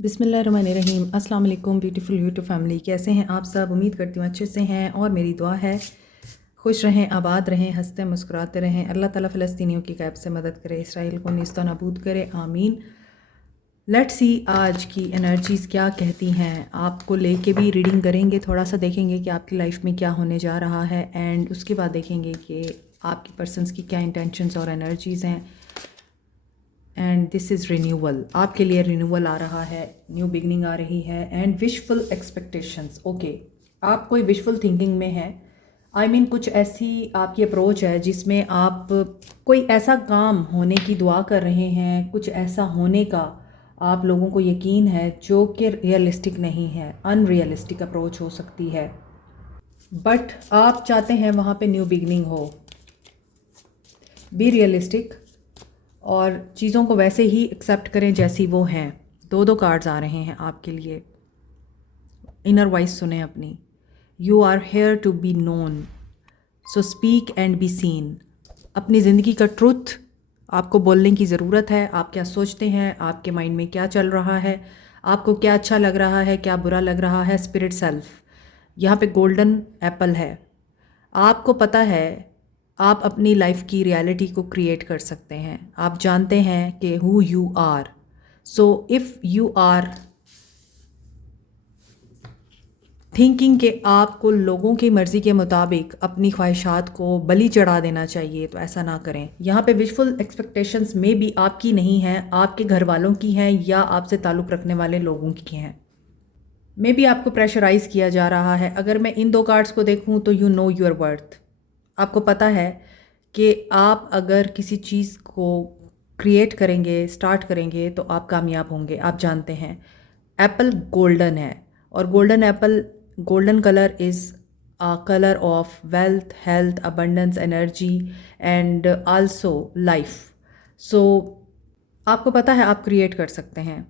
बिस्मिल्लाहिर्रहमानिर्रहीम। अस्सलाम वालेकुम ब्यूटीफुल यूट्यूब फैमिली, कैसे हैं आप सब? उम्मीद करती हूँ अच्छे से हैं और मेरी दुआ है खुश रहें, आबाद रहें, हंसते मुस्कुराते रहें। अल्लाह ताला फ़लस्तीनियों की कैब से मदद करे, इसराइल को नेस्तो नाबूद करे, आमीन। लेट्स सी आज की एनर्जीज़ क्या कहती हैं। आपको लेके भी रीडिंग करेंगे, थोड़ा सा देखेंगे कि आपकी लाइफ में क्या होने जा रहा है एंड उसके बाद देखेंगे कि आपकी पर्सन्स की क्या इंटेंशंस और एनर्जीज़ हैं। एंड दिस इज़ रिन्यूअल, आपके लिए रिन्यूअल आ रहा है, न्यू बिगनिंग आ रही है एंड विशफुल एक्सपेक्टेशंस। ओके, आप कोई विशफुल थिंकिंग में है, आई मीन कुछ ऐसी आपकी अप्रोच है जिसमें आप कोई ऐसा काम होने की दुआ कर रहे हैं, कुछ ऐसा होने का आप लोगों को यकीन है जो कि रियलिस्टिक नहीं है, अनरियलिस्टिक अप्रोच हो सकती है, बट आप चाहते हैं वहाँ पे न्यू बिगनिंग हो। बी रियलिस्टिक और चीज़ों को वैसे ही एक्सेप्ट करें जैसी वो हैं। दो कार्ड्स आ रहे हैं आपके लिए। इनर वॉइस सुने अपनी। You are here to be known, so speak and be seen. अपनी ज़िंदगी का ट्रुथ आपको बोलने की ज़रूरत है। आप क्या सोचते हैं, आपके माइंड में क्या चल रहा है, आपको क्या अच्छा लग रहा है, क्या बुरा लग रहा है। स्पिरिट सेल्फ यहाँ पे गोल्डन एप्पल है। आपको पता है आप अपनी लाइफ की रियलिटी को क्रिएट कर सकते हैं। आप जानते हैं कि who you are. So if you are thinking कि आपको लोगों की मर्ज़ी के मुताबिक अपनी ख्वाहिशात को बलि चढ़ा देना चाहिए, तो ऐसा ना करें। यहाँ पे विशफुल एक्सपेक्टेशंस में भी आपकी नहीं हैं, आपके घर वालों की हैं या आपसे ताल्लुक़ रखने वाले लोगों की हैं। मे भी आपको प्रेशराइज़ किया जा रहा है। अगर मैं इन दो कार्ड्स को देखूँ तो यू नो योर वर्थ। आपको पता है कि आप अगर किसी चीज़ को क्रिएट करेंगे, स्टार्ट करेंगे तो आप कामयाब होंगे। आप जानते हैं एप्पल गोल्डन है और golden Apple, golden colour is a color of wealth, health, abundance, energy and also life. So आपको पता है आप क्रिएट कर सकते हैं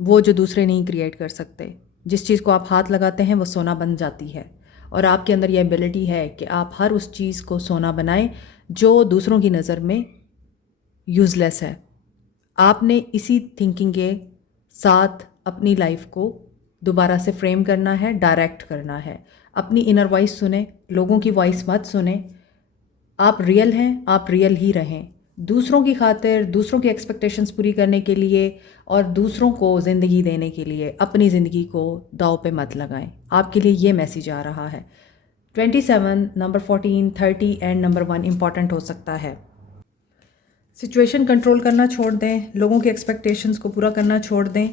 वो जो दूसरे नहीं क्रिएट कर सकते। जिस चीज़ को आप हाथ लगाते हैं वो सोना बन जाती है और आपके अंदर ये एबिलिटी है कि आप हर उस चीज़ को सोना बनाएं जो दूसरों की नज़र में यूज़लेस है। आपने इसी थिंकिंग के साथ अपनी लाइफ को दोबारा से फ्रेम करना है, डायरेक्ट करना है। अपनी इनर वॉइस सुने, लोगों की वॉइस मत सुने। आप रियल हैं, आप रियल ही रहें। दूसरों की खातिर, दूसरों की एक्सपेक्टेशंस पूरी करने के लिए और दूसरों को ज़िंदगी देने के लिए अपनी ज़िंदगी को दांव पे मत लगाएं। आपके लिए ये मैसेज आ रहा है। 27, नंबर 14, 30 एंड नंबर 1 इम्पॉर्टेंट हो सकता है। सिचुएशन कंट्रोल करना छोड़ दें, लोगों की एक्सपेक्टेशंस को पूरा करना छोड़ दें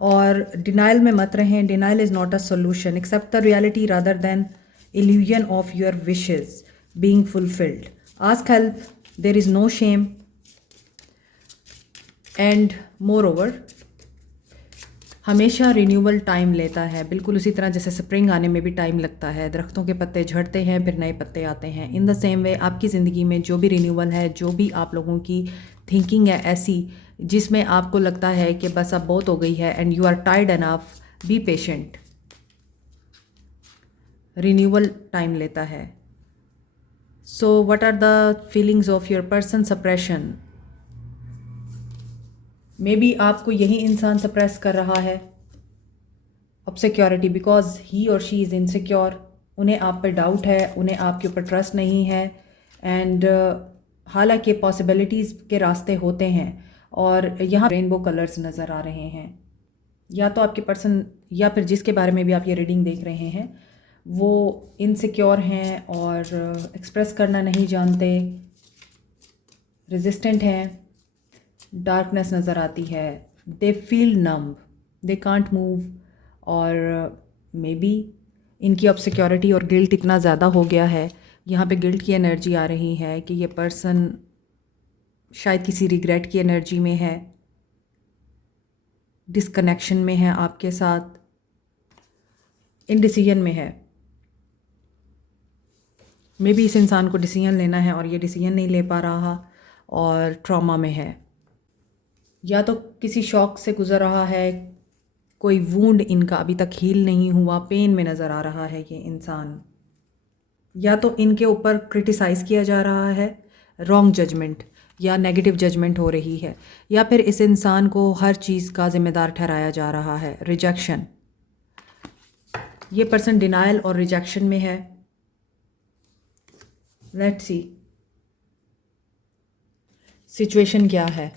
और डिनाइल में मत रहें। Denial is not a solution. Accept the reality rather than illusion of your wishes being fulfilled. Ask help, there is no shame and moreover हमेशा रिन्यूअल टाइम लेता है, बिल्कुल उसी तरह जैसे स्प्रिंग आने में भी टाइम लगता है। दरख्तों के पत्ते झड़ते हैं फिर नए पत्ते आते हैं। इन द सेम वे आपकी ज़िंदगी में जो भी रिन्यूअल है, जो भी आप लोगों की थिंकिंग है ऐसी जिसमें आपको लगता है कि बस अब बहुत हो गई है and you are tired enough, be patient. Renewal time लेता है। So what are the feelings of your person suppression? May be आपको यही इंसान सप्रेस कर रहा है। obsecurity because he or she is insecure. उन्हें आप पर डाउट है, उन्हें आपके ऊपर ट्रस्ट नहीं है एंड हालांकि पॉसिबिलिटीज़ के रास्ते होते हैं और यहाँ रेनबो कलर्स नज़र आ रहे हैं। या तो आपके पर्सन या फिर जिसके बारे में भी आप ये रीडिंग देख रहे हैं वो इनसिक्योर हैं और एक्सप्रेस करना नहीं जानते, रेजिस्टेंट हैं, डार्कनेस नज़र आती है, they feel numb, they can't move और मे बी इनकी अब सिक्योरिटी और गिल्ट इतना ज़्यादा हो गया है। यहाँ पे गिल्ट की एनर्जी आ रही है कि ये पर्सन शायद किसी रिग्रेट की एनर्जी में है, डिसकनेक्शन में है आपके साथ, इनडिसीजन में है। मे बी इस इंसान को डिसीजन लेना है और ये डिसीजन नहीं ले पा रहा और ट्रॉमा में है, या तो किसी शॉक से गुज़र रहा है, कोई वूंड इनका अभी तक हील नहीं हुआ, पेन में नज़र आ रहा है ये इंसान, या तो इनके ऊपर क्रिटिसाइज़ किया जा रहा है, रॉन्ग जजमेंट। या नेगेटिव जजमेंट हो रही है, या फिर इस इंसान को हर चीज़ का ज़िम्मेदार ठहराया जा रहा है। रिजेक्शन, ये पर्सन डिनायल और रिजेक्शन में है। लेट्स सी सिचुएशन क्या है।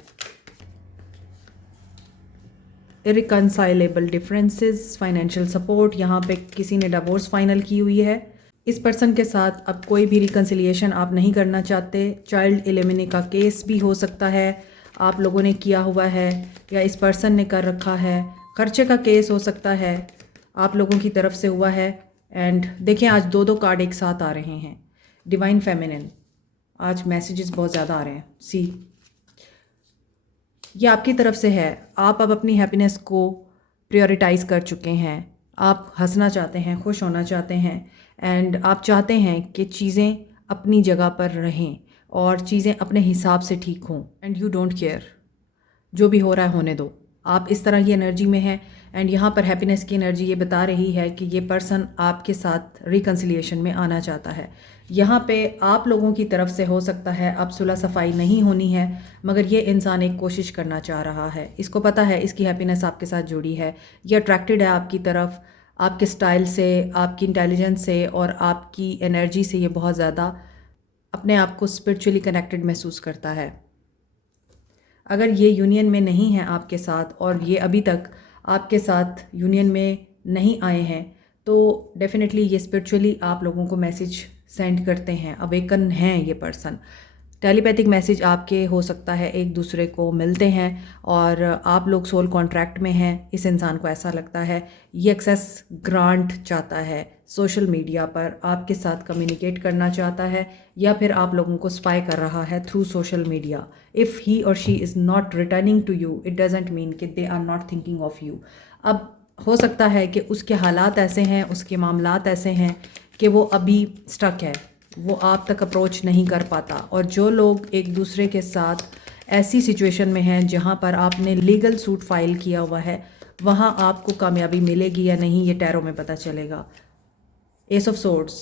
इरिकनसाइलेबल डिफरेंसेस, फाइनेंशियल सपोर्ट, यहाँ पे किसी ने डिवोर्स फाइनल की हुई है। इस पर्सन के साथ अब कोई भी रिकन्सिलिएशन आप नहीं करना चाहते। चाइल्ड एलिमिनी का केस भी हो सकता है, आप लोगों ने किया हुआ है या इस पर्सन ने कर रखा है। खर्चे का केस हो सकता है, आप लोगों की तरफ से हुआ है। एंड देखें, आज दो दो कार्ड एक साथ आ रहे हैं। डिवाइन फेमिनिन, आज मैसेजेस बहुत ज़्यादा आ रहे हैं। सी, ये आपकी तरफ से है। आप अब अपनी हैप्पीनेस को प्रायोरिटाइज़ कर चुके हैं। आप हंसना चाहते हैं, खुश होना चाहते हैं, एंड आप चाहते हैं कि चीज़ें अपनी जगह पर रहें और चीज़ें अपने हिसाब से ठीक हों। एंड यू डोंट केयर, जो भी हो रहा है होने दो। आप इस तरह की एनर्जी में हैं। एंड यहाँ पर हैप्पीनेस की एनर्जी ये बता रही है कि ये पर्सन आपके साथ रिकन्सिलिएशन में आना चाहता है। यहाँ पे आप लोगों की तरफ से हो सकता है अब सुलह सफाई नहीं होनी है, मगर ये इंसान एक कोशिश करना चाह रहा है। इसको पता है इसकी हैप्पीनेस आपके साथ जुड़ी है, ये अट्रैक्टेड है आपकी तरफ, आपके स्टाइल से, आपकी इंटेलिजेंस से और आपकी एनर्जी से। ये बहुत ज़्यादा अपने आप को स्पिरिचुअली कनेक्टेड महसूस करता है। अगर ये यूनियन में नहीं है आपके साथ और ये अभी तक आपके साथ यूनियन में नहीं आए हैं, तो डेफिनेटली ये स्पिरिचुअली आप लोगों को मैसेज सेंड करते हैं। अवेकन हैं ये पर्सन। टेलीपैथिक मैसेज आपके हो सकता है, एक दूसरे को मिलते हैं और आप लोग सोल कॉन्ट्रैक्ट में हैं। इस इंसान को ऐसा लगता है ये एक्सेस ग्रांट चाहता है, सोशल मीडिया पर आपके साथ कम्युनिकेट करना चाहता है, या फिर आप लोगों को स्पाई कर रहा है through social media. If he और she is not returning to you, it doesn't mean कि they are not thinking of you. अब हो सकता है कि उसके हालात ऐसे हैं, उसके मामलात ऐसे हैं कि वो अभी स्टक है, वो आप तक अप्रोच नहीं कर पाता। और जो लोग एक दूसरे के साथ ऐसी सिचुएशन में हैं जहाँ पर आपने लीगल सूट फाइल किया हुआ है, वहाँ आपको कामयाबी मिलेगी या नहीं, ये टैरो में पता चलेगा। Ace of swords,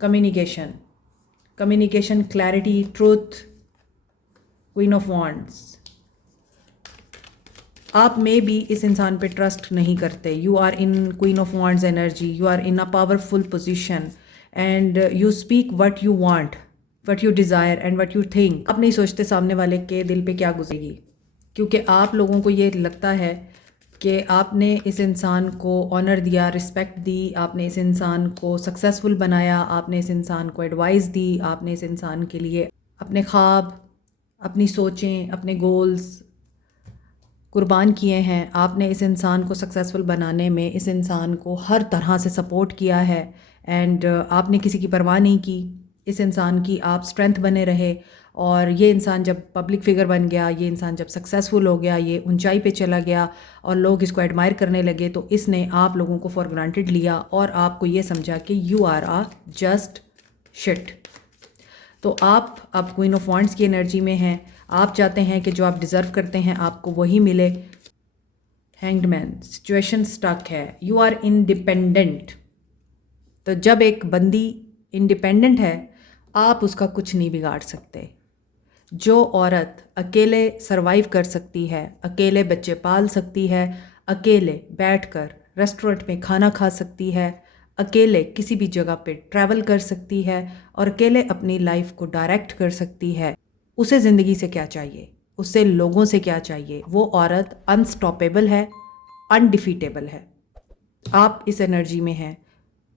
communication, communication, clarity, truth, queen of wands. आप में भी इस इंसान पे ट्रस्ट नहीं करते। You are in queen of wands energy, you are in a powerful position and you speak what you want, what you desire and what you think. आप नहीं सोचते सामने वाले के दिल पे क्या गुजरेगी, क्योंकि आप लोगों को ये लगता है कि आपने इस इंसान को ऑनर दिया, रिस्पेक्ट दी, आपने इस इंसान को सक्सेसफुल बनाया, आपने इस इंसान को एडवाइस दी, आपने इस इंसान के लिए अपने ख्वाब, अपनी सोचें, अपने गोल्स कुर्बान किए हैं। आपने इस इंसान को सक्सेसफुल बनाने में इस इंसान को हर तरह से सपोर्ट किया है एंड आपने किसी की परवाह नहीं की इस इंसान की। आप स्ट्रेंथ बने रहे और ये इंसान जब पब्लिक फिगर बन गया, ये इंसान जब सक्सेसफुल हो गया, ये ऊंचाई पे चला गया और लोग इसको एडमायर करने लगे, तो इसने आप लोगों को फॉर ग्रांटेड लिया और आपको ये समझा कि you are a just shit. तो आप अब क्वीन ऑफ वॉन्ड्स की एनर्जी में हैं। आप चाहते हैं कि जो आप डिज़र्व करते हैं आपको वही मिले। हैंग्ड मैन, सिचुएशन स्टक है, यू आर इंडिपेंडेंट। तो जब एक बंदी इंडिपेंडेंट है, आप उसका कुछ नहीं बिगाड़ सकते। जो औरत अकेले सरवाइव कर सकती है, अकेले बच्चे पाल सकती है, अकेले बैठकर रेस्टोरेंट में खाना खा सकती है, अकेले किसी भी जगह पे ट्रैवल कर सकती है और अकेले अपनी लाइफ को डायरेक्ट कर सकती है, उसे ज़िंदगी से क्या चाहिए, उससे लोगों से क्या चाहिए। वो औरत अनस्टॉपेबल है, अनडिफीटेबल है। आप इस एनर्जी में हैं।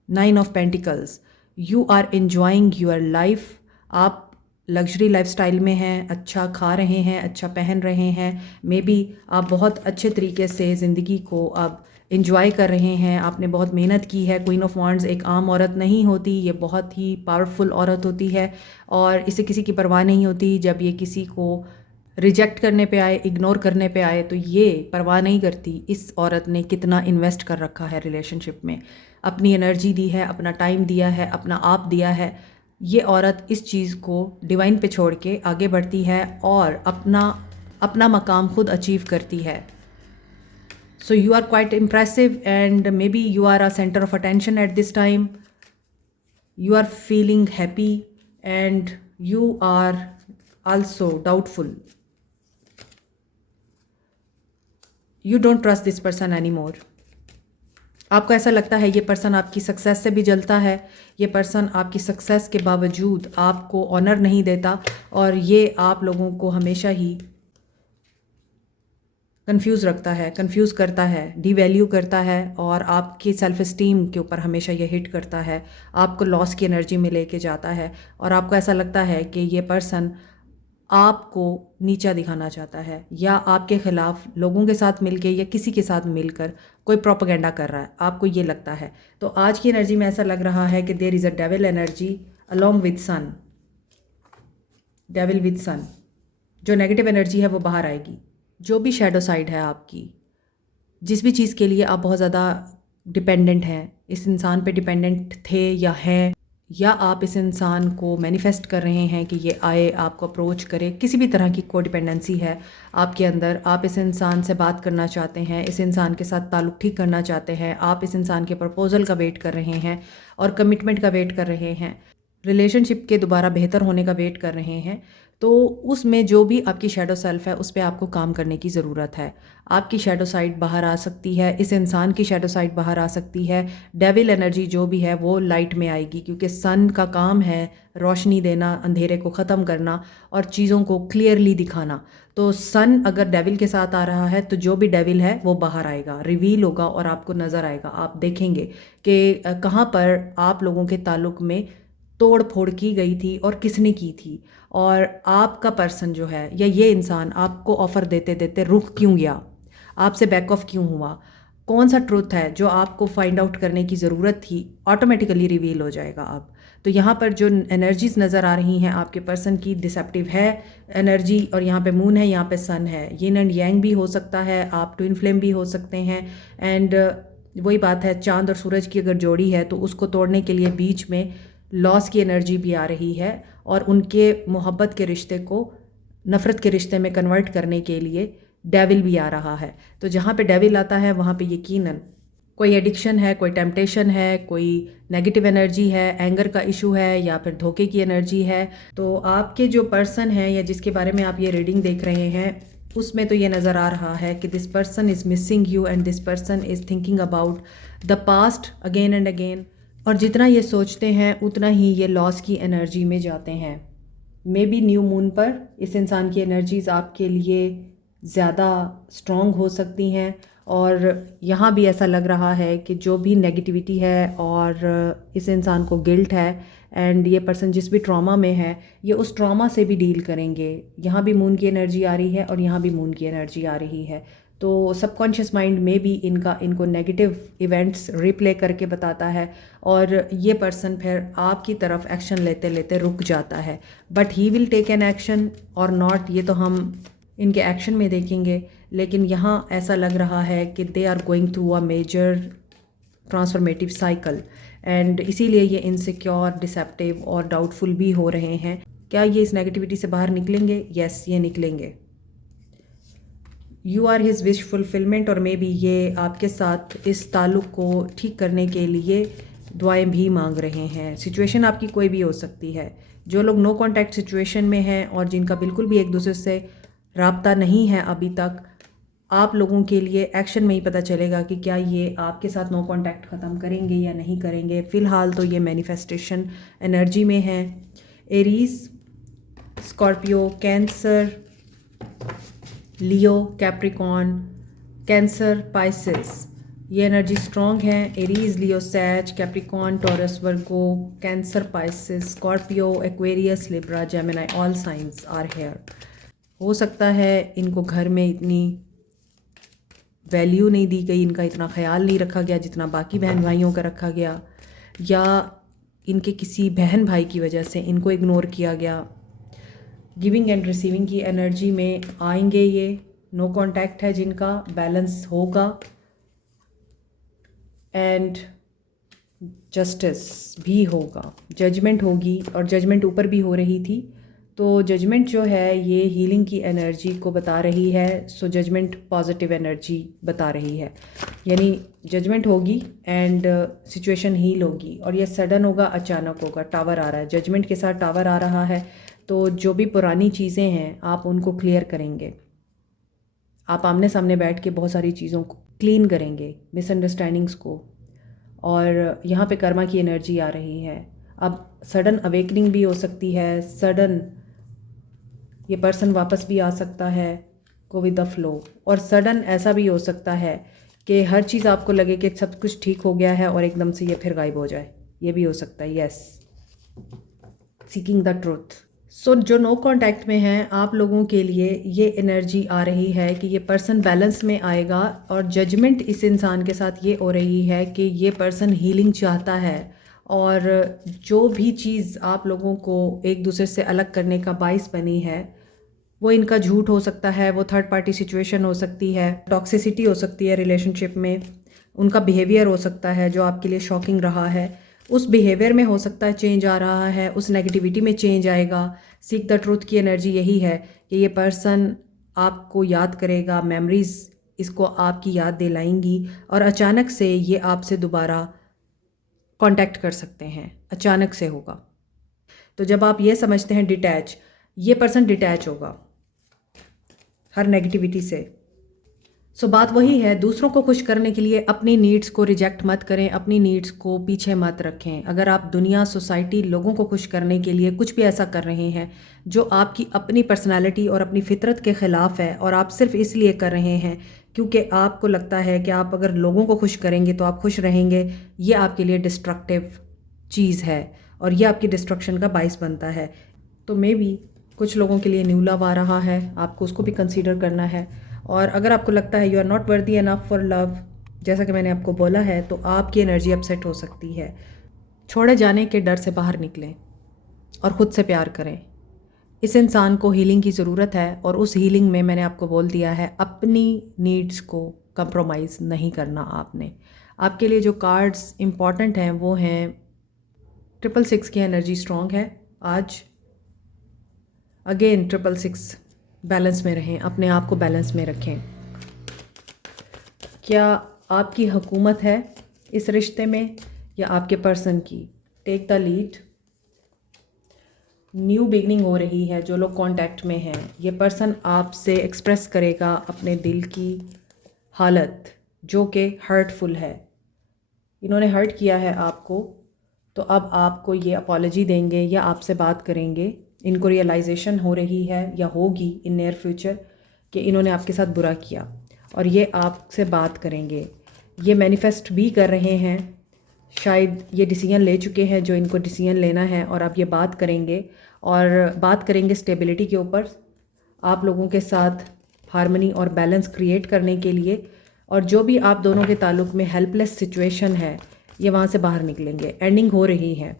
9 of pentacles, you are enjoying your life. आप लग्जरी लाइफस्टाइल में हैं, अच्छा खा रहे हैं, अच्छा पहन रहे हैं, मे बी आप बहुत अच्छे तरीके से ज़िंदगी को अब इंजॉय कर रहे हैं। आपने बहुत मेहनत की है। क्वीन ऑफ वॉन्ड्स एक आम औरत नहीं होती, ये बहुत ही पावरफुल औरत होती है और इसे किसी की परवाह नहीं होती। जब ये किसी को रिजेक्ट करने पे आए, इग्नोर करने पे आए, तो ये परवाह नहीं करती इस औरत ने कितना इन्वेस्ट कर रखा है रिलेशनशिप में, अपनी एनर्जी दी है, अपना टाइम दिया है, अपना आप दिया है। ये औरत इस चीज़ को डिवाइन पे छोड़ के आगे बढ़ती है और अपना मकाम खुद अचीव करती है। So you are quite impressive and maybe you are a center of attention at this time. You are feeling happy and you are also doubtful. You don't trust this person anymore. आपको ऐसा लगता है ये person आपकी success से भी जलता है, ये पर्सन आपकी सक्सेस के बावजूद आपको ऑनर नहीं देता और ये आप लोगों को हमेशा ही कंफ्यूज रखता है, कंफ्यूज करता है, डीवैल्यू करता है और आपकी सेल्फ इस्टीम के ऊपर हमेशा ये हिट करता है, आपको लॉस की एनर्जी में लेके जाता है और आपको ऐसा लगता है कि ये पर्सन आपको नीचा दिखाना चाहता है या आपके ख़िलाफ़ लोगों के साथ मिलके या किसी के साथ मिलकर कोई प्रोपेगेंडा कर रहा है, आपको ये लगता है। तो आज की एनर्जी में ऐसा लग रहा है कि there is a devil energy along with sun, devil with sun. जो नेगेटिव एनर्जी है वो बाहर आएगी। जो भी शैडो साइड है आपकी, जिस भी चीज़ के लिए आप बहुत ज़्यादा डिपेंडेंट हैं, इस इंसान पे डिपेंडेंट थे या हैं, या आप इस इंसान को मैनिफेस्ट कर रहे हैं कि ये आए, आपको अप्रोच करे, किसी भी तरह की कोडिपेंडेंसी है आपके अंदर, आप इस इंसान से बात करना चाहते हैं, इस इंसान के साथ ताल्लुक़ ठीक करना चाहते हैं, आप इस इंसान के प्रपोज़ल का वेट कर रहे हैं और कमिटमेंट का वेट कर रहे हैं, रिलेशनशिप के दोबारा बेहतर होने का वेट कर रहे हैं, तो उसमें जो भी आपकी शैडो सेल्फ है उस पर आपको काम करने की ज़रूरत है। आपकी शैडो साइड बाहर आ सकती है, इस इंसान की शैडो साइड बाहर आ सकती है, डेविल एनर्जी जो भी है वो लाइट में आएगी, क्योंकि सन का काम है रोशनी देना, अंधेरे को ख़त्म करना और चीज़ों को क्लियरली दिखाना। तो सन अगर डेविल के साथ आ रहा है तो जो भी डेविल है वो बाहर आएगा, रिवील होगा और आपको नज़र आएगा। आप देखेंगे कि कहाँ पर आप लोगों के ताल्लुक़ में तोड़ फोड़ की गई थी और किसने की थी, और आपका पर्सन जो है या ये इंसान आपको ऑफ़र देते देते रुक क्यों गया, आपसे बैक ऑफ क्यों हुआ, कौन सा ट्रुथ है जो आपको फाइंड आउट करने की ज़रूरत थी, ऑटोमेटिकली रिवील हो जाएगा अब। तो यहाँ पर जो एनर्जीज़ नज़र आ रही हैं आपके पर्सन की, डिसेप्टिव है एनर्जी, और यहाँ पे मून है, यहाँ पे सन है, यिन एंड यांग भी हो सकता है, आप ट्विन फ्लेम भी हो सकते हैं। एंड वही बात है, चांद और सूरज की अगर जोड़ी है तो उसको तोड़ने के लिए बीच में लॉस की एनर्जी भी आ रही है और उनके मोहब्बत के रिश्ते को नफ़रत के रिश्ते में कन्वर्ट करने के लिए डेविल भी आ रहा है। तो जहाँ पे डेविल आता है वहाँ पे यकीनन कोई एडिक्शन है, कोई टेम्पटेशन है, कोई नेगेटिव एनर्जी है, एंगर का इशू है या फिर धोखे की एनर्जी है। तो आपके जो पर्सन है या जिसके बारे में आप ये रीडिंग देख रहे हैं उसमें तो ये नज़र आ रहा है कि this person is missing you and this person is thinking about the past again and again. और जितना ये सोचते हैं उतना ही ये लॉस की एनर्जी में जाते हैं। मे बी न्यू मून पर इस इंसान की एनर्जीज़ आपके लिए ज़्यादा स्ट्रॉन्ग हो सकती हैं और यहाँ भी ऐसा लग रहा है कि जो भी नेगेटिविटी है और इस इंसान को गिल्ट है एंड ये पर्सन जिस भी ट्रॉमा में है ये उस ट्रॉमा से भी डील करेंगे। यहाँ भी मून की एनर्जी आ रही है और यहाँ भी मून की एनर्जी आ रही है। तो सबकॉन्शियस माइंड में भी इनको नेगेटिव इवेंट्स रिप्ले करके बताता है और ये पर्सन फिर आपकी तरफ एक्शन लेते लेते रुक जाता है। But he will take an action और नॉट, ये तो हम इनके एक्शन में देखेंगे। लेकिन यहाँ ऐसा लग रहा है कि they are going through a major transformative cycle and इसीलिए ये इनसिक्योर, डिसेप्टिव और डाउटफुल भी हो रहे हैं। क्या ये इस नेगेटिविटी से बाहर निकलेंगे? यस, ये निकलेंगे। You are his wish fulfilment और मे बी ये आपके साथ इस ताल्लुक़ को ठीक करने के लिए दुआएं भी मांग रहे हैं। सिचुएशन आपकी कोई भी हो सकती है। जो लोग नो कांटेक्ट सिचुएशन में हैं और जिनका बिल्कुल भी एक दूसरे से राब्ता नहीं है अभी तक, आप लोगों के लिए एक्शन में ही पता चलेगा कि क्या ये आपके साथ नो कांटेक्ट ख़त्म करेंगे या नहीं करेंगे। फ़िलहाल तो ये मैनिफेस्टेशन एनर्जी में है। Aries, Scorpio, Cancer, Leo, Capricorn, Cancer, Pisces, ये एनर्जी स्ट्रॉन्ग है। Aries, Leo, Sag, Capricorn, Taurus, Virgo, Cancer, Pisces, Scorpio, Aquarius, Libra, Gemini, all signs are here. हो सकता है इनको घर में इतनी वैल्यू नहीं दी गई, इनका इतना ख्याल नहीं रखा गया जितना बाकी बहन भाइयों का रखा गया, या इनके किसी बहन भाई की वजह से इनको इग्नोर किया गया। गिविंग एंड रिसीविंग की एनर्जी में आएंगे ये। नो कांटेक्ट है जिनका, बैलेंस होगा एंड जस्टिस भी होगा। जजमेंट होगी और जजमेंट ऊपर भी हो रही थी, तो जजमेंट जो है ये हीलिंग की एनर्जी को बता रही है। सो जजमेंट पॉजिटिव एनर्जी बता रही है, यानी जजमेंट होगी एंड सिचुएशन हील होगी और ये सडन होगा, अचानक होगा। टावर आ रहा है, जजमेंट के साथ टावर आ रहा है, तो जो भी पुरानी चीज़ें हैं आप उनको क्लियर करेंगे। आप आमने सामने बैठ के बहुत सारी चीज़ों को क्लीन करेंगे, मिसअंडरस्टैंडिंग्स को। और यहाँ पे कर्मा की एनर्जी आ रही है। अब सडन अवेकनिंग भी हो सकती है, सडन ये पर्सन वापस भी आ सकता है, गो विद द फ्लो। और सडन ऐसा भी हो सकता है कि हर चीज़ आपको लगे कि सब कुछ ठीक हो गया है और एकदम से ये फिर गायब हो जाए, ये भी हो सकता है। Yes, seeking the truth. So जो नो कांटेक्ट में हैं आप लोगों के लिए ये एनर्जी आ रही है कि ये पर्सन बैलेंस में आएगा। और जजमेंट इस इंसान के साथ ये हो रही है कि ये पर्सन हीलिंग चाहता है, और जो भी चीज़ आप लोगों को एक दूसरे से अलग करने का बाइस बनी है वो इनका झूठ हो सकता है, वो थर्ड पार्टी सिचुएशन हो सकती है, टॉक्सिसिटी हो सकती है रिलेशनशिप में, उनका बिहेवियर हो सकता है जो आपके लिए शॉकिंग रहा है। उस बिहेवियर में हो सकता है चेंज आ रहा है, उस नेगेटिविटी में चेंज आएगा। सीक द ट्रूथ की एनर्जी यही है कि ये पर्सन आपको याद करेगा, मेमोरीज इसको आपकी याद दिलाएंगी, और अचानक से ये आपसे दोबारा कांटेक्ट कर सकते हैं, अचानक से होगा। तो जब आप ये समझते हैं डिटैच, ये पर्सन डिटैच होगा हर नेगेटिविटी से। सो बात वही है, दूसरों को खुश करने के लिए अपनी नीड्स को रिजेक्ट मत करें, अपनी नीड्स को पीछे मत रखें। अगर आप दुनिया, सोसाइटी, लोगों को खुश करने के लिए कुछ भी ऐसा कर रहे हैं जो आपकी अपनी पर्सनालिटी और अपनी फितरत के ख़िलाफ़ है, और आप सिर्फ इसलिए कर रहे हैं क्योंकि आपको लगता है कि आप अगर लोगों को खुश करेंगे तो आप खुश रहेंगे, ये आपके लिए डिस्ट्रक्टिव चीज़ है और ये आपकी डिस्ट्रक्शन का बाइस बनता है। तो मे बी कुछ लोगों के लिए न्यू लव आ रहा है, आपको उसको भी कंसीडर करना है। और अगर आपको लगता है you are not worthy enough for love, जैसा कि मैंने आपको बोला है, तो आपकी एनर्जी अपसेट हो सकती है। छोड़े जाने के डर से बाहर निकलें और ख़ुद से प्यार करें। इस इंसान को हीलिंग की ज़रूरत है, और उस हीलिंग में मैंने आपको बोल दिया है अपनी नीड्स को कंप्रोमाइज़ नहीं करना आपने। आपके लिए जो कार्ड्स इम्पॉर्टेंट हैं वो हैं 666 की एनर्जी स्ट्रॉन्ग है आज। अगेन 666 बैलेंस में रहें, अपने आप को बैलेंस में रखें। क्या आपकी हुकूमत है इस रिश्ते में या आपके पर्सन की? Take the lead. New beginning हो रही है। जो लोग कांटेक्ट में हैं, ये पर्सन आपसे एक्सप्रेस करेगा अपने दिल की हालत जो कि हर्टफुल है। इन्होंने हर्ट किया है आपको, तो अब आपको ये अपॉलॉजी देंगे या आपसे बात करेंगे। इनको रियलाइजेशन हो रही है या होगी इन नियर फ्यूचर कि इन्होंने आपके साथ बुरा किया, और ये आपसे बात करेंगे। ये मैनिफेस्ट भी कर रहे हैं, शायद ये डिसीजन ले चुके हैं जो इनको डिसीजन लेना है, और अब ये बात करेंगे, और बात करेंगे स्टेबिलिटी के ऊपर, आप लोगों के साथ हार्मनी और बैलेंस क्रिएट करने के लिए। और जो भी आप दोनों के ताल्लुक़ में हेल्पलेस सिचुएशन है, ये वहाँ से बाहर निकलेंगे। एंडिंग हो रही है।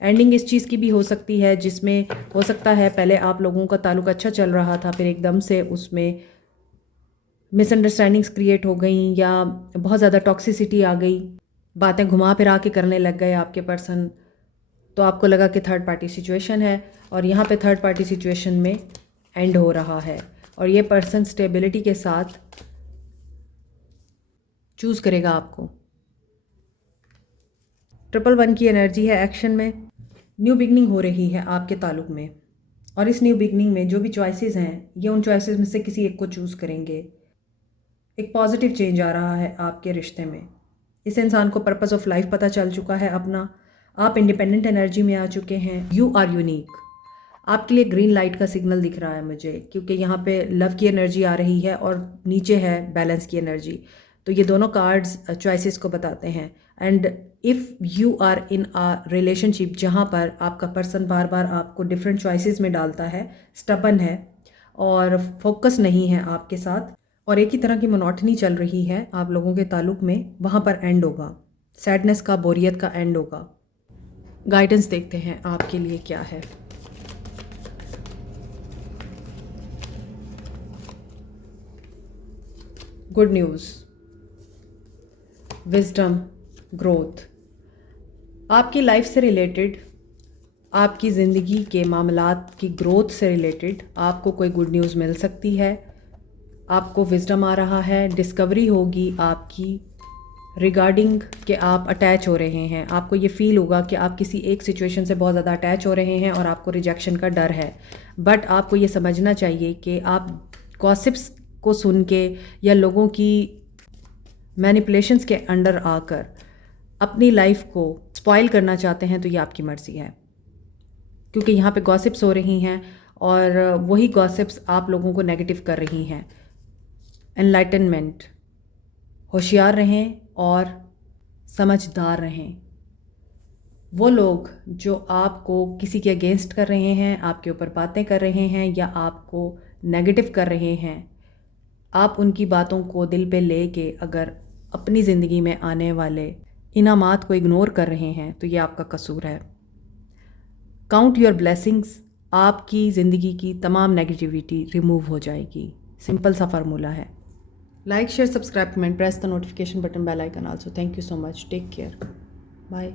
एंडिंग इस चीज़ की भी हो सकती है जिसमें हो सकता है पहले आप लोगों का ताल्लुक़ अच्छा चल रहा था, फिर एकदम से उसमें मिसअंडरस्टैंडिंग्स क्रिएट हो गई या बहुत ज़्यादा टॉक्सिसिटी आ गई, बातें घुमा फिरा के करने लग गए आपके पर्सन। तो आपको लगा कि थर्ड पार्टी सिचुएशन है, और यहाँ पे थर्ड पार्टी सिचुएशन में एंड हो रहा है, और ये पर्सन स्टेबिलिटी के साथ चूज़ करेगा आपको। 111 की एनर्जी है एक्शन में। न्यू बिगनिंग हो रही है आपके ताल्लुक़ में, और इस न्यू बिगनिंग में जो भी चॉइसेस हैं, ये उन चॉइसेस में से किसी एक को चूज़ करेंगे। एक पॉजिटिव चेंज आ रहा है आपके रिश्ते में। इस इंसान को पर्पस ऑफ लाइफ पता चल चुका है अपना। आप इंडिपेंडेंट एनर्जी में आ चुके हैं। You are unique. आपके लिए ग्रीन लाइट का सिग्नल दिख रहा है मुझे, क्योंकि यहाँ पे लव की एनर्जी आ रही है और नीचे है बैलेंस की एनर्जी। तो ये दोनों कार्ड्स चॉइसेस को बताते हैं। And if you are in a relationship जहाँ पर आपका पर्सन बार बार आपको डिफरेंट चॉइसेस में डालता है, स्टबन है और फोकस नहीं है आपके साथ, और एक ही तरह की मोनोटनी चल रही है आप लोगों के ताल्लुक़ में, वहाँ पर एंड होगा। सैडनेस का, बोरियत का एंड होगा। गाइडेंस देखते हैं आपके लिए क्या है। Good news, wisdom, growth. आपकी लाइफ से रिलेटेड, आपकी ज़िंदगी के मामलात की ग्रोथ से रिलेटेड आपको कोई गुड न्यूज़ मिल सकती है। आपको विजडम आ रहा है, डिस्कवरी होगी आपकी रिगार्डिंग कि आप अटैच हो रहे हैं, आपको ये फ़ील होगा कि आप किसी एक सिचुएशन से बहुत ज़्यादा अटैच हो रहे हैं और आपको रिजेक्शन का डर है। बट आपको ये समझना चाहिए कि आप गॉसिप्स को सुन के या लोगों की मैनिपुलेशंस के अंडर आकर अपनी लाइफ को स्पॉइल करना चाहते हैं तो ये आपकी मर्ज़ी है, क्योंकि यहाँ पे गॉसिप्स हो रही हैं और वही गॉसिप्स आप लोगों को नेगेटिव कर रही हैं। एनलाइटनमेंट, होशियार रहें और समझदार रहें। वो लोग जो आपको किसी के अगेंस्ट कर रहे हैं, आपके ऊपर बातें कर रहे हैं या आपको नेगेटिव कर रहे हैं, आप उनकी बातों को दिल पे ले के अगर अपनी ज़िंदगी में आने वाले इनामात को इग्नोर कर रहे हैं तो ये आपका कसूर है। काउंट योर ब्लेसिंग्स, आपकी ज़िंदगी की तमाम नेगेटिविटी रिमूव हो जाएगी। सिंपल सा फार्मूला है। Like, share, subscribe, comment, press the notification button, bell icon also. Thank you so much. Take care. Bye.